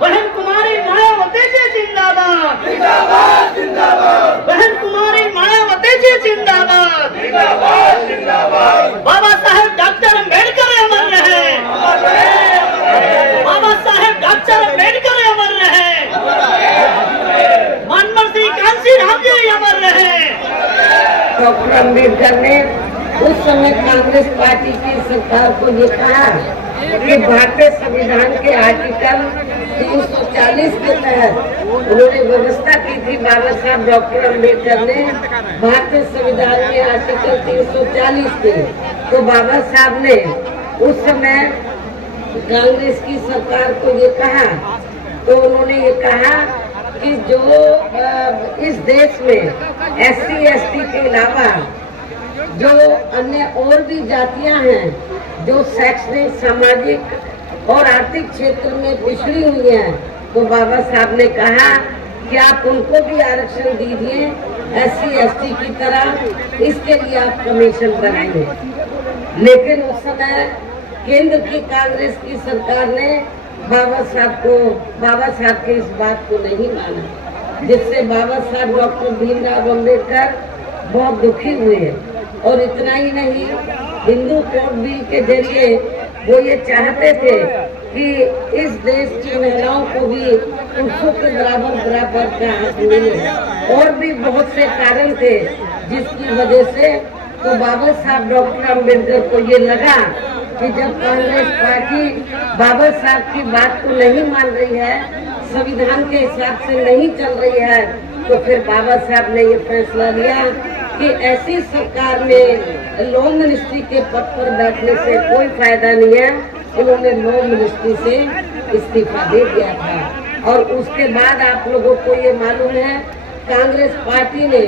बहन कुमारी मायावती जी जिंदाबाद, जिंदाबाद जिंदाबाद, बहन कुमारी मायावती जी जिंदाबाद, जिंदाबाद जिंदाबाद, बाबा साहेब डॉक्टर अम्बेडकर अमर रहे, अमर रहे, अमर रहे, बाबा साहेब डॉक्टर अम्बेडकर अमर रहे, मनमोहन सिंह कांसी राम जी अमर रहे। डॉक्टर अम्बेडकर ने उस समय कांग्रेस पार्टी की सरकार को ये कहा कि भारतीय संविधान के आर्टिकल 340 के तहत उन्होंने व्यवस्था की थी। बाबा साहब डॉक्टर अम्बेडकर ने भारतीय संविधान के आर्टिकल 340 के, तो बाबा साहब ने उस समय कांग्रेस की सरकार को ये कहा, तो उन्होंने ये कहा कि जो इस देश में SC ST के अलावा जो अन्य और भी जातियां हैं जो शैक्षणिक, सामाजिक और आर्थिक क्षेत्र में पिछड़ी हुई हैं, तो बाबा साहब ने कहा कि आप उनको भी आरक्षण दीजिए SC ST की तरह, इसके लिए आप कमीशन बनाएंगे। लेकिन उस समय केंद्र की कांग्रेस की सरकार ने बाबा साहब की इस बात को नहीं माना, जिससे बाबा साहब डॉक्टर भीमराव अम्बेडकर बहुत दुखी हुए। और इतना ही नहीं, हिंदू कोड बिल के जरिए वो ये चाहते थे कि इस देश की महिलाओं को भी पुरुषों के बराबर का हक मिले, और भी बहुत से कारण थे जिसकी वजह से तो बाबा साहब डॉक्टर अम्बेडकर को ये लगा कि जब कांग्रेस पार्टी बाबा साहब की बात को नहीं मान रही है, संविधान के हिसाब से नहीं चल रही है, तो फिर बाबा साहब ने ये फैसला लिया कि ऐसी सरकार में लॉ मिनिस्ट्री के पद पर बैठने से कोई फायदा नहीं है। उन्होंने लॉ मिनिस्ट्री से इस्तीफा दे दिया था। और उसके बाद आप लोगों को ये मालूम है, कांग्रेस पार्टी ने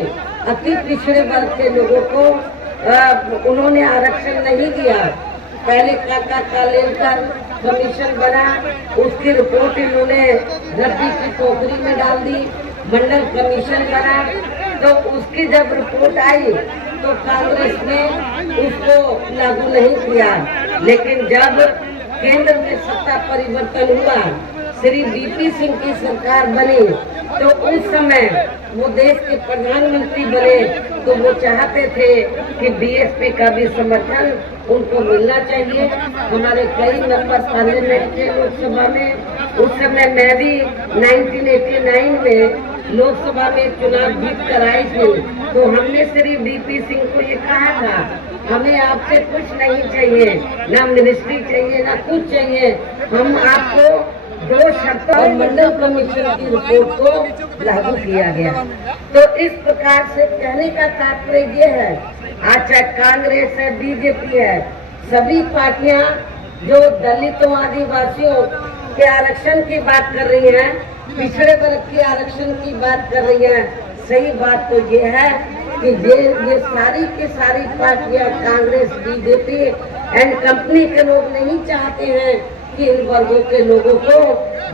अति पिछड़े वर्ग के लोगों को उन्होंने आरक्षण नहीं दिया। पहले काका कालेलकर कमीशन बना, उसकी रिपोर्ट इन्होंने रद्दी की टोकरी में डाल दी। मंडल कमीशन बना, तो उसकी जब रिपोर्ट आई तो कांग्रेस ने उसको लागू नहीं किया। लेकिन जब केंद्र में सत्ता परिवर्तन हुआ, श्री VP सिंह की सरकार बनी, तो उस समय वो देश के प्रधानमंत्री बने, तो वो चाहते थे कि BSP का भी समर्थन उनको मिलना चाहिए। हमारे कई मेंबर पार्लियामेंट थे लोकसभा में। उस समय मैं भी 1989 में लोकसभा में चुनाव जीत कर आई थी, तो हमने श्री VP सिंह को ये कहा था, हमें आपसे कुछ नहीं चाहिए, ना मिनिस्ट्री चाहिए, ना कुछ चाहिए, हम आपको 2 शर्तों और मंडल कमीशन की रिपोर्ट को लागू किया गया। तो इस प्रकार से कहने का तात्पर्य ये है, आज चाहे कांग्रेस है, BJP है, सभी पार्टियां जो दलितों, आदिवासियों के आरक्षण की बात कर रही हैं, पिछड़े वर्ग के आरक्षण की बात कर रही हैं, सही बात तो ये है कि ये सारी की सारी पार्टियां, कांग्रेस, BJP एंड कंपनी के लोग नहीं चाहते हैं कि इन वर्गों के लोगों को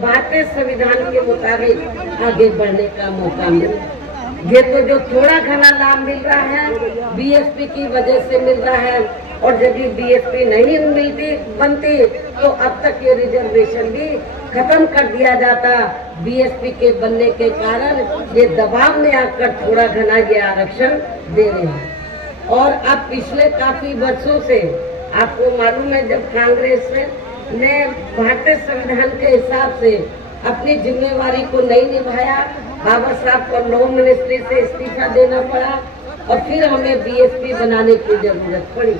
भारतीय संविधान के मुताबिक आगे बढ़ने का मौका मिले। ये तो जो थोड़ा घना लाभ मिल रहा है BSP की वजह से मिल रहा है, और जब भी BSP नहीं बनती तो अब तक ये रिजर्वेशन भी खत्म कर दिया जाता। BSP के बनने के कारण ये दबाव में आकर थोड़ा घना ये आरक्षण दे रहे हैं। और अब पिछले काफी वर्षों से आपको मालूम है, जब कांग्रेस ने भारतीय संविधान के हिसाब से अपनी जिम्मेवारी को नहीं निभाया, बाबा साहब को लॉ मिनिस्ट्री से इस्तीफा देना पड़ा, और फिर हमें BSP बनाने की जरूरत पड़ी।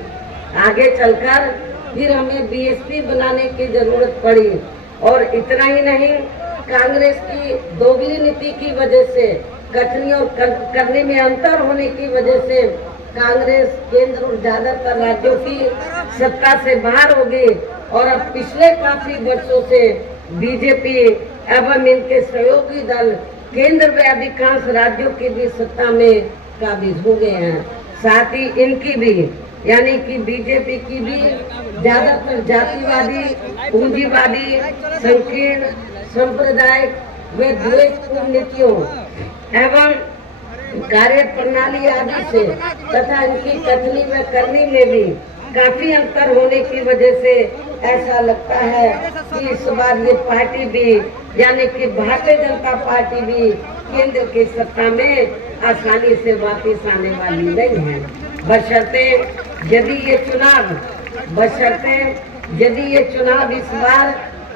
आगे चलकर फिर हमें BSP बनाने की जरूरत पड़ी। और इतना ही नहीं, कांग्रेस की दोगली नीति की वजह से, कथनी और करने में अंतर होने की वजह से कांग्रेस केंद्र और ज्यादातर राज्यों की सत्ता से बाहर हो गई। और अब पिछले काफी वर्षों से BJP एवं इनके सहयोगी दल केंद्र में अधिकांश राज्यों की भी सत्ता में काबिज हो गए हैं। साथ ही इनकी भी, यानी कि BJP की भी ज्यादातर जातिवादी, पूंजीवादी, संकीर्ण, सांप्रदायिक व द्वेषपूर्ण नीतियों एवं कार्य प्रणाली आदि से तथा इनकी कथनी व करनी में भी काफी अंतर होने की वजह से ऐसा लगता है कि इस बार ये पार्टी भी यानी कि भारतीय जनता पार्टी भी केंद्र की सत्ता में आसानी से वापस आने वाली नहीं है। बशर्ते यदि ये चुनाव इस बार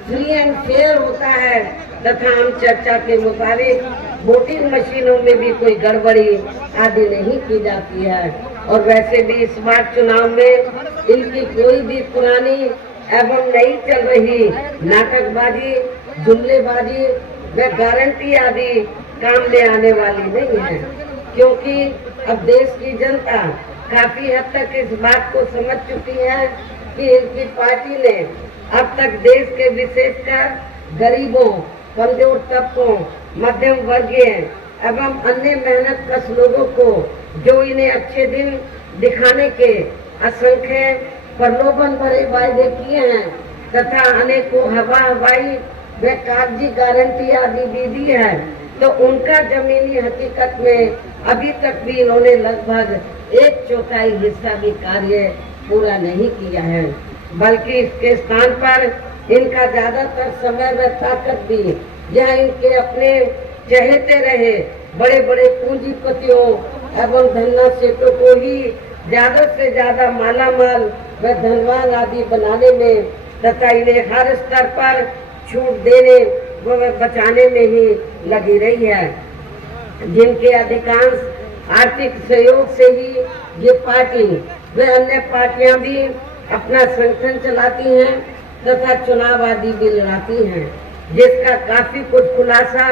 फ्री एंड फेयर होता है तथा हम चर्चा के मुताबिक वोटिंग मशीनों में भी कोई गड़बड़ी आदि नहीं की जाती है। और वैसे भी इस बार चुनाव में इनकी कोई भी पुरानी एवं नई चल रही नाटकबाजी, जुमलेबाजी व गारंटी आदि काम में आने वाली नहीं है, क्योंकि अब देश की जनता काफी हद तक इस बात को समझ चुकी है कि इनकी पार्टी ने अब तक देश के विशेषकर गरीबों, कमजोर तबकों, मध्यम वर्गीय एवं अन्य मेहनतकश लोगों को जो इन्हें अच्छे दिन दिखाने के असंख्य प्रलोभन भरे वायदे किए हैं तथा अनेकों हवाई व कागजी गारंटी आदि भी दी है, तो उनका जमीनी हकीकत में अभी तक भी इन्होंने लगभग 1/4 हिस्सा भी कार्य पूरा नहीं किया है, बल्कि इसके स्थान पर इनका ज्यादातर समय व ताकत भी यह इनके अपने चहेते रहे बड़े बड़े पूंजीपतियों एवं धन्ना सेठों को ही ज्यादा से ज्यादा मालामाल व धनवान आदि बनाने में तथा इन्हें हर स्तर पर छूट देने व बचाने में ही लगी रही है, जिनके अधिकांश आर्थिक सहयोग से ही ये पार्टी व अन्य पार्टियां भी अपना संगठन चलाती हैं तथा चुनाव आदि भी लड़ाती हैं, जिसका काफी कुछ खुलासा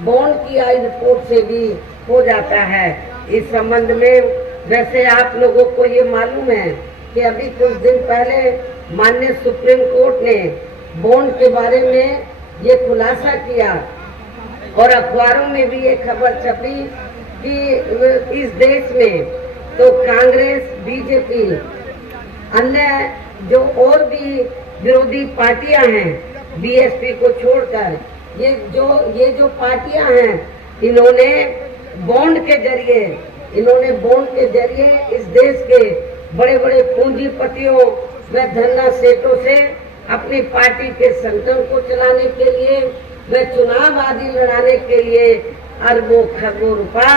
बॉन्ड की आई रिपोर्ट से भी हो जाता है। इस संबंध में वैसे आप लोगों को ये मालूम है कि अभी कुछ दिन पहले माननीय सुप्रीम कोर्ट ने बॉन्ड के बारे में ये खुलासा किया और अखबारों में भी ये खबर छपी कि इस देश में तो कांग्रेस, बीजेपी, अन्य जो और भी विरोधी पार्टियां हैं, बीएसपी को छोड़कर ये जो पार्टियां हैं, इन्होंने बॉन्ड के जरिए इस देश के बड़े बड़े पूंजीपतियों व धन्ना सेठों से अपनी पार्टी के संगठन को चलाने के लिए व चुनाव आदि लड़ाने के लिए अरबों खरबों रुपया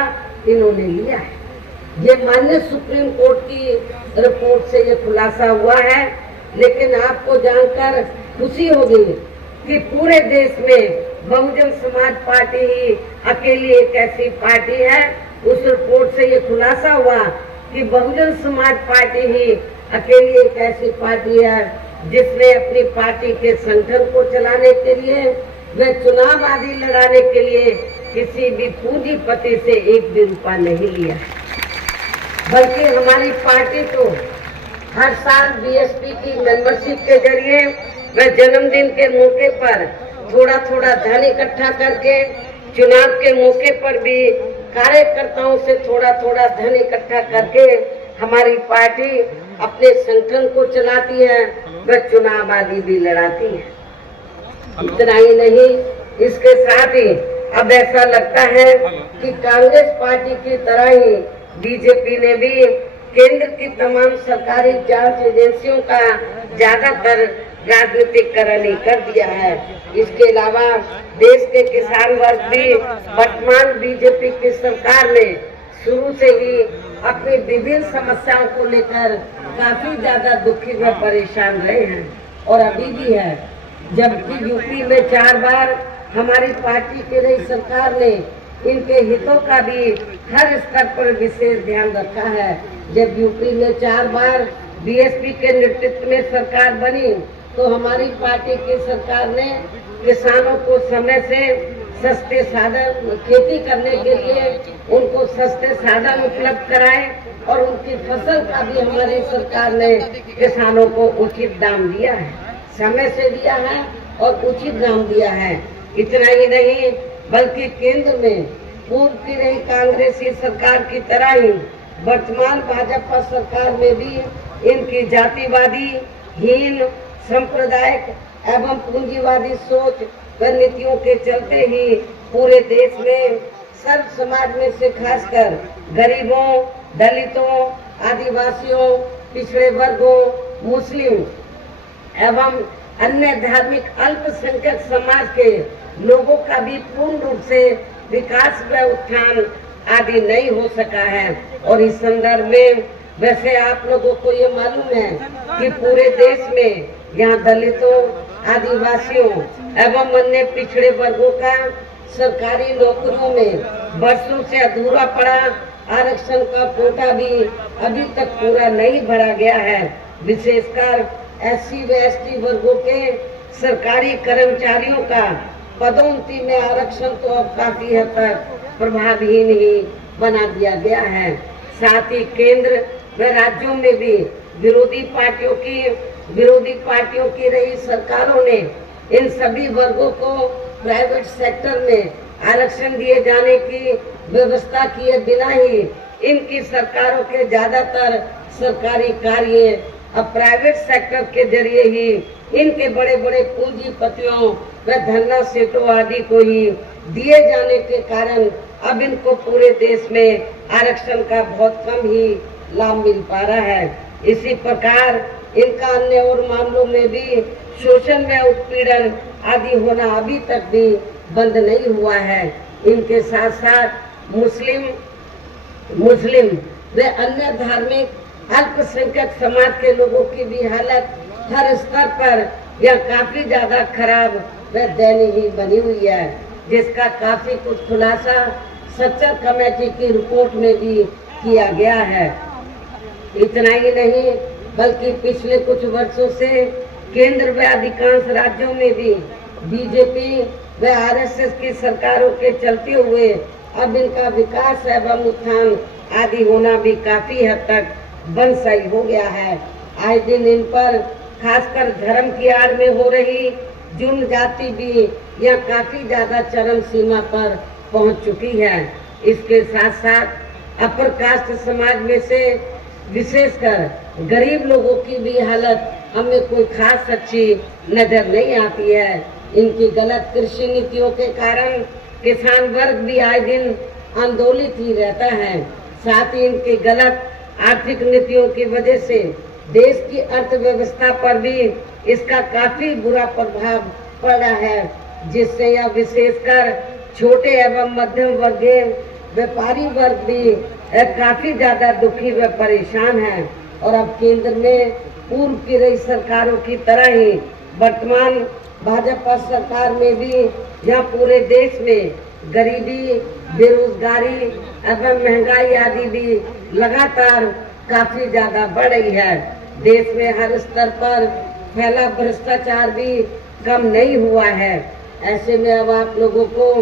इन्होंने लिया है। ये माननीय सुप्रीम कोर्ट की रिपोर्ट से ये खुलासा हुआ है, लेकिन आपको जानकर खुशी होगी कि पूरे देश में बहुजन समाज पार्टी ही अकेली एक ऐसी पार्टी है। उस रिपोर्ट से ये खुलासा हुआ कि बहुजन समाज पार्टी ही अकेली एक ऐसी पार्टी है जिसने अपनी पार्टी के संगठन को चलाने के लिए व चुनाव आदि लड़ाने के लिए किसी भी पूंजीपति से एक भी रुपया नहीं लिया, बल्कि हमारी पार्टी तो हर साल बीएसपी की मेंबरशिप के जरिए व जन्मदिन के मौके पर थोड़ा थोड़ा धन इकट्ठा करके, चुनाव के मौके पर भी कार्यकर्ताओं से थोड़ा थोड़ा धन इकट्ठा करके हमारी पार्टी अपने संगठन को चलाती है व चुनाव आदि भी लड़ाती है। इतना ही नहीं, इसके साथ ही अब ऐसा लगता है कि कांग्रेस पार्टी की तरह ही बीजेपी ने भी केंद्र की तमाम सरकारी जांच एजेंसियों का ज्यादातर राजनीतिकरण ही कर दिया है। इसके अलावा देश के किसान वर्ग भी वर्तमान बीजेपी की सरकार ने शुरू से ही अपनी विभिन्न समस्याओं को लेकर काफी ज्यादा दुखी व परेशान रहे हैं और अभी भी है। जबकि यूपी में 4 बार हमारी पार्टी की रही सरकार ने इनके हितों का भी हर स्तर पर विशेष ध्यान रखा है। जब यूपी में 4 बार बीएसपी के नेतृत्व में सरकार बनी तो हमारी पार्टी की सरकार ने किसानों को समय से सस्ते साधन खेती करने के लिए उनको सस्ते साधन उपलब्ध कराए और उनकी फसल का भी हमारी सरकार ने किसानों को उचित दाम दिया है, समय से दिया है और उचित दाम दिया है। इतना ही नहीं, बल्कि केंद्र में पूर्व की रही कांग्रेसी सरकार की तरह ही वर्तमान भाजपा सरकार में भी इनकी जातिवादी, हीन, सांप्रदायिक एवं पूंजीवादी सोच व नीतियों के चलते ही पूरे देश में सर्व समाज में से खासकर गरीबों, दलितों, आदिवासियों, पिछड़े वर्गों, मुस्लिम एवं अन्य धार्मिक अल्पसंख्यक समाज के लोगों का भी पूर्ण रूप से विकास व उत्थान आदि नहीं हो सका है। और इस संदर्भ में वैसे आप लोगों को ये मालूम है कि पूरे देश में यहाँ दलितों, आदिवासियों एवं अन्य पिछड़े वर्गों का सरकारी नौकरियों में वर्षों से अधूरा पड़ा आरक्षण का कोटा भी अभी तक पूरा नहीं भरा गया है। विशेषकर SC व ST वर्गों के सरकारी कर्मचारियों का पदोन्नति में आरक्षण तो अब काफी हद तक प्रभावहीन ही बना दिया गया है। साथ ही केंद्र व राज्यों में भी विरोधी पार्टियों की रही सरकारों ने इन सभी वर्गों को प्राइवेट सेक्टर में आरक्षण दिए जाने की व्यवस्था किए बिना ही इनकी सरकारों के ज्यादातर सरकारी कार्य अब प्राइवेट सेक्टर के जरिए ही इनके बड़े बड़े पूंजीपतियों व धन्ना सेठों आदि को ही दिए जाने के कारण अब इनको पूरे देश में आरक्षण का बहुत कम ही लाभ मिल पा रहा है। इसी प्रकार इनका अन्य और मामलों में भी शोषण व उत्पीड़न आदि होना अभी तक भी बंद नहीं हुआ है। इनके साथ साथ मुस्लिम व अन्य धार्मिक अल्पसंख्यक समाज के लोगों की भी हालत हर स्तर पर यह काफी ज्यादा खराब व दयनीय बनी हुई है, जिसका काफी कुछ खुलासा सच्चर कमेटी की रिपोर्ट में भी किया गया है। इतना ही नहीं बल्कि पिछले कुछ वर्षों से केंद्र व अधिकांश राज्यों में भी बीजेपी व RSS की सरकारों के चलते हुए अब इनका विकास एवं उत्थान आदि होना भी काफी हद तक बंद हो गया है। आए दिन इन पर खासकर धर्म की आड़ में हो रही जुर्म जाति भी यह काफी ज्यादा चरम सीमा पर पहुंच चुकी है। इसके साथ साथ अपर कास्ट समाज में से विशेषकर गरीब लोगों की भी हालत हमें कोई खास अच्छी नजर नहीं आती है। इनकी गलत कृषि नीतियों के कारण किसान वर्ग भी आए दिन आंदोलित ही रहता है। साथ ही इनकी गलत आर्थिक नीतियों की वजह से देश की अर्थव्यवस्था पर भी इसका काफी बुरा प्रभाव पड़ा है, जिससे यह विशेषकर छोटे एवं मध्यम वर्गीय व्यापारी वर्ग भी काफी ज्यादा दुखी व परेशान है। और अब केंद्र में पूर्व की रही सरकारों की तरह ही वर्तमान भाजपा सरकार में भी यह पूरे देश में गरीबी, बेरोजगारी एवं महंगाई आदि भी लगातार काफी ज्यादा बढ़ रही है। देश में हर स्तर पर फैला भ्रष्टाचार भी कम नहीं हुआ है। ऐसे में अब आप लोगों को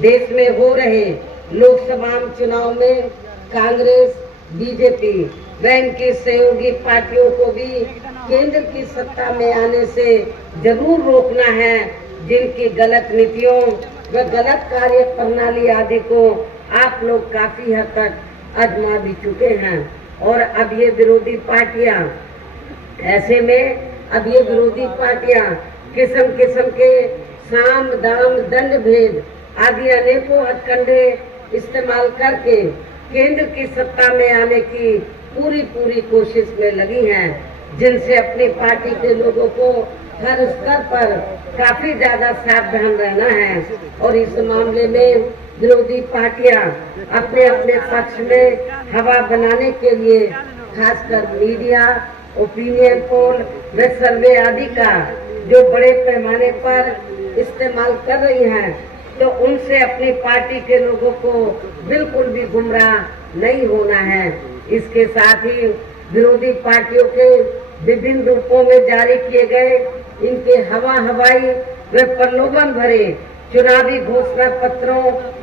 देश में हो रहे लोकसभा चुनाव में कांग्रेस, बीजेपी व इनकी सहयोगी पार्टियों को भी केंद्र की सत्ता में आने से जरूर रोकना है, जिनकी गलत नीतियों व गलत कार्य प्रणाली आदि को आप लोग काफी हद तक आजमा भी चुके हैं। और अब ये विरोधी पार्टियां किस्म किस्म के साम दाम दंड भेद आदि अनेकों हथकंडे इस्तेमाल करके केंद्र की सत्ता में आने की पूरी कोशिश में लगी हैं, जिनसे अपनी पार्टी के लोगों को हर स्तर पर काफी ज्यादा सावधान रहना है। और इस मामले में विरोधी पार्टियां अपने अपने पक्ष में हवा बनाने के लिए खासकर मीडिया, ओपिनियन पोल व सर्वे आदि का जो बड़े पैमाने पर इस्तेमाल कर रही हैं, तो उनसे अपनी पार्टी के लोगों को बिल्कुल भी गुमराह नहीं होना है। इसके साथ ही विरोधी पार्टियों के विभिन्न रूपों में जारी किए गए इनके हवाई व प्रलोभन भरे चुनावी घोषणा पत्रों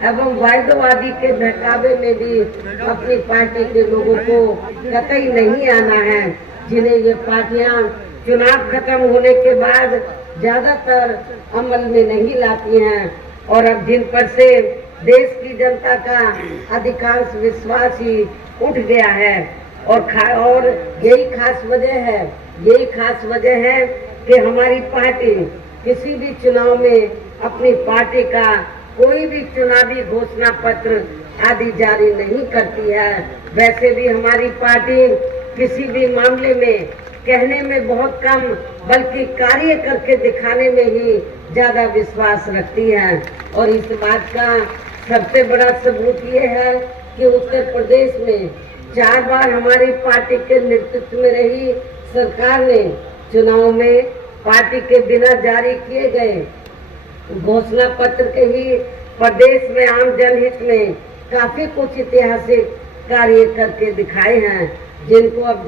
एवं वायदों आदि के बहकावे में भी अपनी पार्टी के लोगों को कतई नहीं आना है, जिन्हें ये पार्टियां चुनाव खत्म होने के बाद ज्यादातर अमल में नहीं लाती हैं। और अब जिन पर से देश की जनता का अधिकांश विश्वास ही उठ गया है। और यही खास वजह है कि हमारी पार्टी किसी भी चुनाव में अपनी पार्टी का कोई भी चुनावी घोषणा पत्र आदि जारी नहीं करती है। वैसे भी हमारी पार्टी किसी भी मामले में कहने में बहुत कम बल्कि कार्य करके दिखाने में ही ज्यादा विश्वास रखती है। और इस बात का सबसे बड़ा सबूत ये है कि उत्तर प्रदेश में 4 बार हमारी पार्टी के नेतृत्व में रही सरकार ने चुनाव में पार्टी के बिना जारी किए गए घोषणा पत्र के ही प्रदेश में आम जनहित में काफी कुछ ऐतिहासिक कार्य करके दिखाए हैं, जिनके अब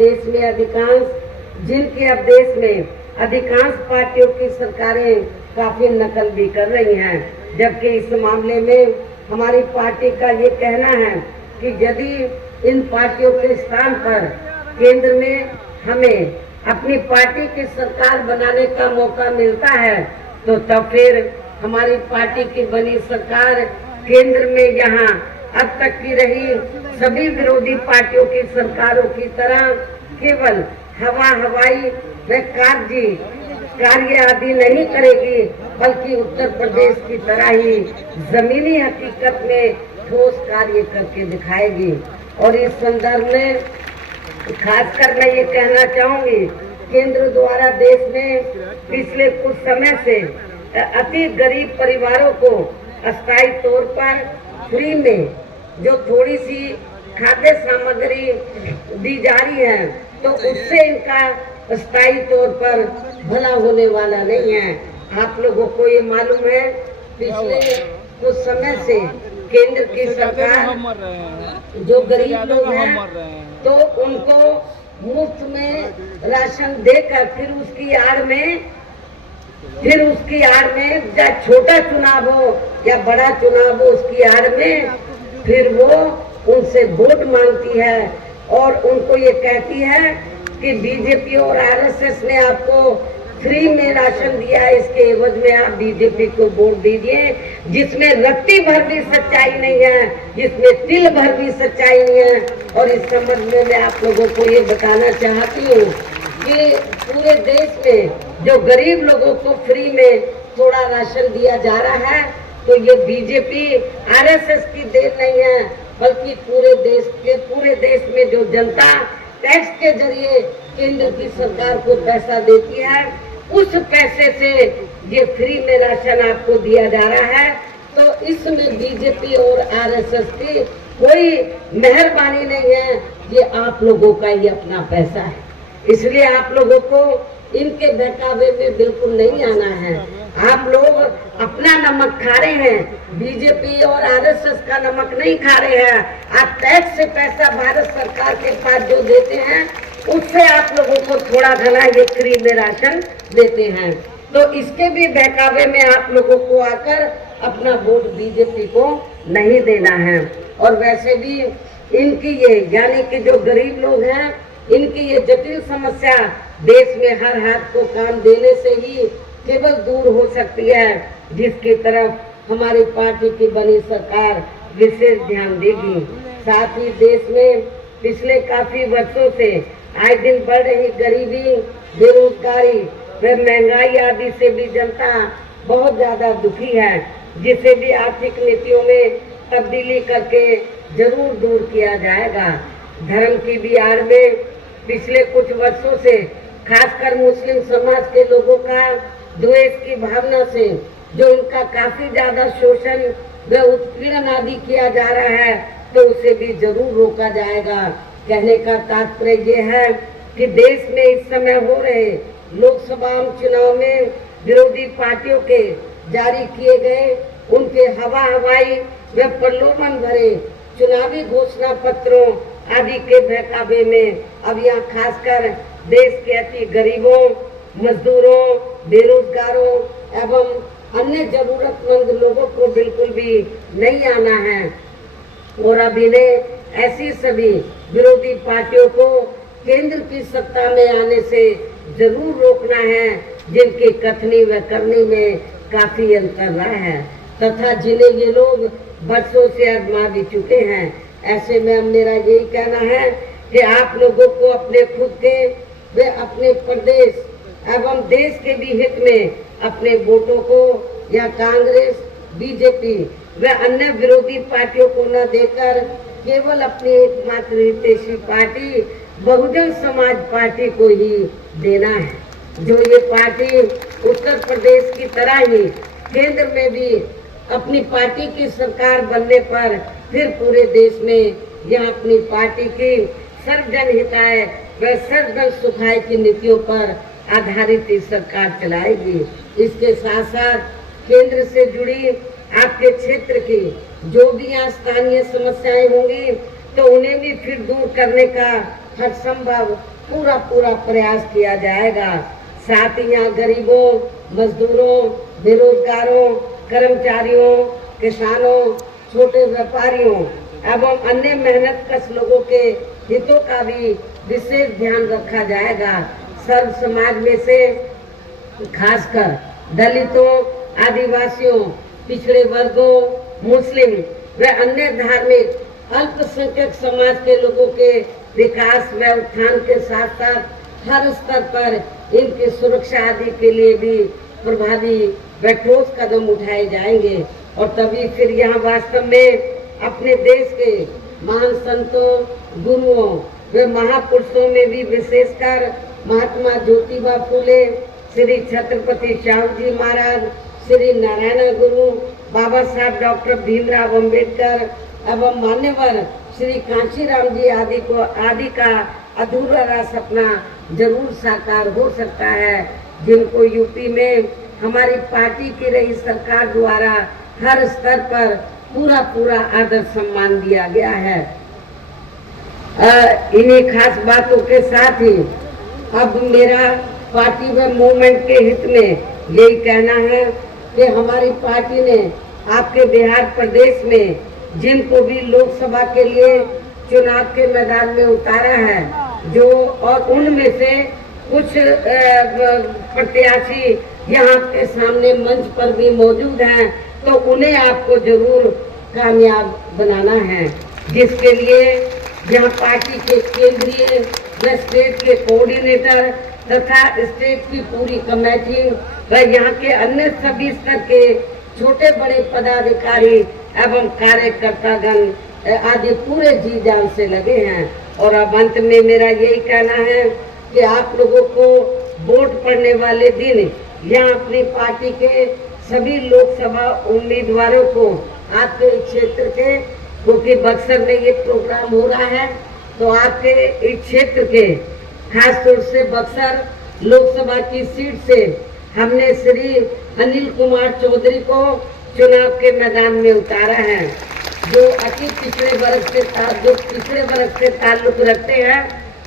देश में अधिकांश पार्टियों की सरकारें काफी नकल भी कर रही हैं। जबकि इस मामले में हमारी पार्टी का ये कहना है कि यदि इन पार्टियों के स्थान पर केंद्र में हमें अपनी पार्टी की सरकार बनाने का मौका मिलता है तो तब फिर हमारी पार्टी की बनी सरकार केंद्र में यहाँ अब तक की रही सभी विरोधी पार्टियों की सरकारों की तरह केवल हवाई व कागजी कार्य आदि नहीं करेगी, बल्कि उत्तर प्रदेश की तरह ही जमीनी हकीकत में ठोस कार्य करके दिखाएगी। और इस संदर्भ में खासकर मैं ये कहना चाहूंगी, केंद्र द्वारा देश में पिछले कुछ समय से अति गरीब परिवारों को अस्थायी तौर पर फ्री में जो थोड़ी सी खाद्य सामग्री दी जा रही है, तो उससे इनका अस्थायी तौर पर भला होने वाला नहीं है। आप लोगों को ये मालूम है, पिछले कुछ समय से केंद्र की सरकार जो गरीब लोग हैं तो उनको मुफ्त में राशन देकर फिर उसकी आड़ में या छोटा चुनाव हो या बड़ा चुनाव हो, उसकी आड़ में फिर वो उनसे वोट मांगती है और उनको ये कहती है कि बीजेपी और आरएसएस ने आपको फ्री में राशन दिया है, इसके एवज में आप बीजेपी को वोट दीजिए, जिसमें रत्ती भर भी सच्चाई नहीं है, जिसमें तिल भर भी सच्चाई नहीं है। और इस संबंध में मैं आप लोगों को ये बताना चाहती हूँ कि पूरे देश में जो गरीब लोगों को फ्री में थोड़ा राशन दिया जा रहा है, तो ये बीजेपी आरएसएस की देन नहीं है, बल्कि पूरे देश में जो जनता टैक्स के जरिए केंद्र की सरकार को पैसा देती है, उस पैसे से ये फ्री में राशन आपको दिया जा रहा है। तो इसमें बीजेपी और आरएसएस की कोई मेहरबानी नहीं है, ये आप लोगों का ही अपना पैसा है। इसलिए आप लोगों को इनके बहकावे में बिल्कुल नहीं आना है। आप लोग अपना नमक खा रहे हैं, बीजेपी और आरएसएस का नमक नहीं खा रहे हैं। आप टैक्स से पैसा भारत सरकार के पास जो देते हैं, उससे आप लोगों को थोड़ा घना ये फ्री में राशन देते हैं। तो इसके भी बहकावे में आप लोगों को आकर अपना वोट बीजेपी को नहीं देना है। और वैसे भी इनकी ये यानी कि जो गरीब लोग हैं, इनकी ये जटिल समस्या देश में हर हाथ को काम देने से ही केवल दूर हो सकती है, जिसकी तरफ हमारी पार्टी की बनी सरकार विशेष ध्यान देगी। साथ ही देश में पिछले काफी वर्षों से आए दिन बढ़ रही गरीबी, बेरोजगारी व महंगाई आदि से भी जनता बहुत ज्यादा दुखी है, जिसे भी आर्थिक नीतियों में तब्दीली करके जरूर दूर किया जाएगा। धर्म की भी आड़ में पिछले कुछ वर्षों से खासकर मुस्लिम समाज के लोगों का द्वेष की भावना से जो उनका काफी ज्यादा शोषण व उत्पीड़न आदि किया जा रहा है, तो उसे भी जरूर रोका जाएगा। कहने का तात्पर्य ये है कि देश में इस समय हो रहे लोकसभा चुनाव में विरोधी पार्टियों के जारी किए गए उनके हवाई व प्रलोभन भरे चुनावी घोषणा पत्रों आदि के बहकावे में अब यहाँ खासकर देश के अति गरीबों, मजदूरों, बेरोजगारों एवं अन्य जरूरतमंद लोगों को बिल्कुल भी नहीं आना है। और अब इन्हें ऐसी सभी विरोधी पार्टियों को केंद्र की सत्ता में आने से जरूर रोकना है, जिनकी कथनी व करनी में काफी अंतर रहा है तथा जिन्हें ये लोग बरसों से आजमा भी चुके हैं। ऐसे में अब मेरा यही कहना है कि आप लोगों को अपने खुद के व अपने प्रदेश एवं देश के भी हित में अपने वोटों को या कांग्रेस, बीजेपी व अन्य विरोधी पार्टियों को न देकर केवल अपनी एकमात्र हितैषी पार्टी बहुजन समाज पार्टी को ही देना है। जो ये पार्टी उत्तर प्रदेश की तरह ही केंद्र में भी अपनी पार्टी की सरकार बनने पर फिर पूरे देश में यह अपनी पार्टी की सर्वजन हिताय व सर्वजन सुखाय की नीतियों पर आधारित इस सरकार चलाएगी। इसके साथ साथ केंद्र से जुड़ी आपके क्षेत्र की जो भी यहाँ स्थानीय समस्याएं होंगी तो उन्हें भी फिर दूर करने का हर संभव पूरा प्रयास किया जाएगा। साथ ही यहाँ गरीबों, मजदूरों, बेरोजगारों, कर्मचारियों, किसानों, छोटे व्यापारियों एवं अन्य मेहनत कश लोगों के हितों का भी विशेष ध्यान रखा जाएगा। सर्व समाज में से खासकर दलितों, आदिवासियों, पिछड़े वर्गों, मुस्लिम व अन्य धार्मिक अल्पसंख्यक समाज के लोगों के विकास व उत्थान के साथ साथ हर स्तर पर इनकी सुरक्षा आदि के लिए भी प्रभावी व ठोस कदम उठाए जाएंगे और तभी फिर यहाँ वास्तव में अपने देश के महान संतों, गुरुओं व महापुरुषों में भी विशेषकर महात्मा ज्योतिबा फूले, श्री छत्रपति शाहू जी महाराज, श्री नारायण गुरु, बाबा साहब डॉक्टर भीमराव अंबेडकर एवं मान्यवर श्री कांशीराम जी आदि का अधूरा रहा सपना जरूर साकार हो सकता है, जिनको यूपी में हमारी पार्टी की रही सरकार द्वारा हर स्तर पर पूरा आदर सम्मान दिया गया है। इन्हीं खास बातों के साथ ही अब मेरा पार्टी व मूवमेंट के हित में यही कहना है कि हमारी पार्टी ने आपके बिहार प्रदेश में जिनको भी लोकसभा के लिए चुनाव के मैदान में उतारा है जो और उनमें से कुछ प्रत्याशी यहाँ के सामने मंच पर भी मौजूद हैं तो उन्हें आपको जरूर कामयाब बनाना है, जिसके लिए यहाँ पार्टी के केंद्रीय व स्टेट के कोऑर्डिनेटर तथा स्टेट की पूरी कमेटी व यहाँ के अन्य सभी स्तर के छोटे बड़े पदाधिकारी एवं कार्यकर्तागण आदि पूरे जी जान से लगे हैं। और अब अंत में मेरा यही कहना है कि आप लोगों को वोट पड़ने वाले दिन यहाँ अपनी पार्टी के सभी लोकसभा उम्मीदवारों को आपके क्षेत्र के, क्योंकि बक्सर में ये प्रोग्राम हो रहा है तो आपके इस क्षेत्र के खास तौर से बक्सर लोकसभा की सीट से हमने श्री अनिल कुमार चौधरी को चुनाव के मैदान में उतारा है, जो अति पिछड़े वर्ग से ताल्लुक रखते हैं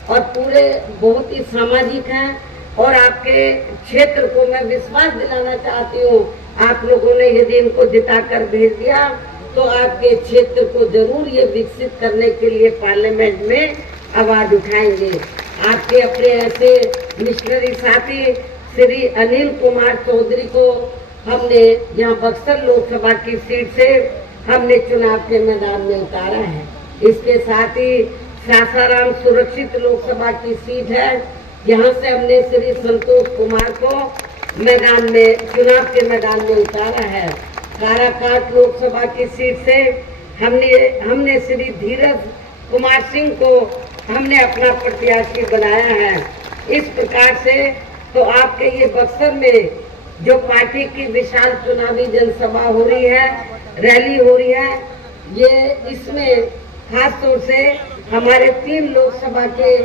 और पूरे बहुत ही सामाजिक हैं। और आपके क्षेत्र को मैं विश्वास दिलाना चाहती हूँ, आप लोगों ने यदि इनको जिताकर भेज दिया तो आपके क्षेत्र को जरूर ये विकसित करने के लिए पार्लियामेंट में आवाज उठाएंगे। आपके अपने ऐसे मिशनरी साथी श्री अनिल कुमार चौधरी को हमने यहाँ बक्सर लोकसभा की सीट से हमने चुनाव के मैदान में उतारा है। इसके साथ ही सासाराम सुरक्षित लोकसभा की सीट है, यहाँ से हमने श्री संतोष कुमार को मैदान में चुनाव के मैदान में उतारा है। काराकाट लोकसभा की सीट से हमने श्री धीरज कुमार सिंह को हमने अपना प्रत्याशी बनाया है। इस प्रकार से तो आपके ये बक्सर में जो पार्टी की विशाल चुनावी जनसभा हो रही है, रैली हो रही है, ये इसमें खास तौर से हमारे 3 लोकसभा के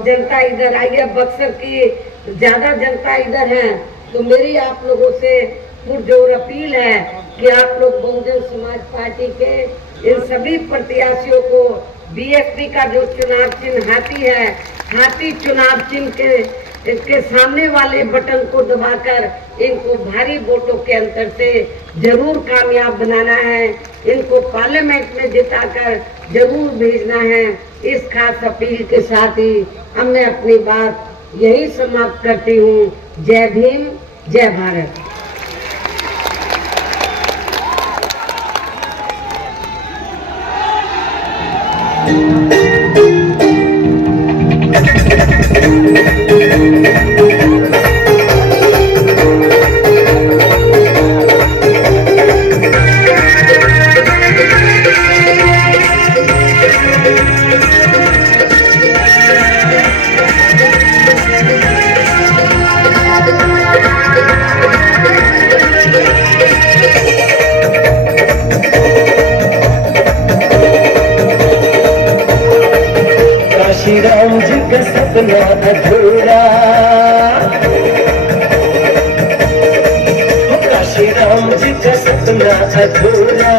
जनता इधर आई है, बक्सर की ज्यादा जनता इधर है। तो मेरी आप लोगों से पुरजोर अपील है कि आप लोग बहुजन समाज पार्टी के इन सभी प्रत्याशियों को बीएसपी का जो चुनाव चिन्ह हाथी है, हाथी चुनाव चिन्ह के सामने वाले बटन को दबाकर इनको भारी वोटों के अंतर से जरूर कामयाब बनाना है, इनको पार्लियामेंट में जिताकर जरूर भेजना है। इस खास अपील के साथ ही अब मैं अपनी बात यही समाप्त करती हूँ। जय भीम, जय भारत। का सपना अधूरा, काशी राम जी का सपना अधूरा,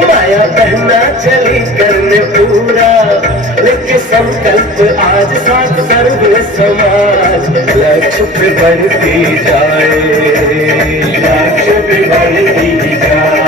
माया बहना चली करने पूरा, लेके संकल्प आज साथ सर्व समाज, लक्ष्य पे बढ़ती जाए, लक्ष्य पे बढ़ती जाए।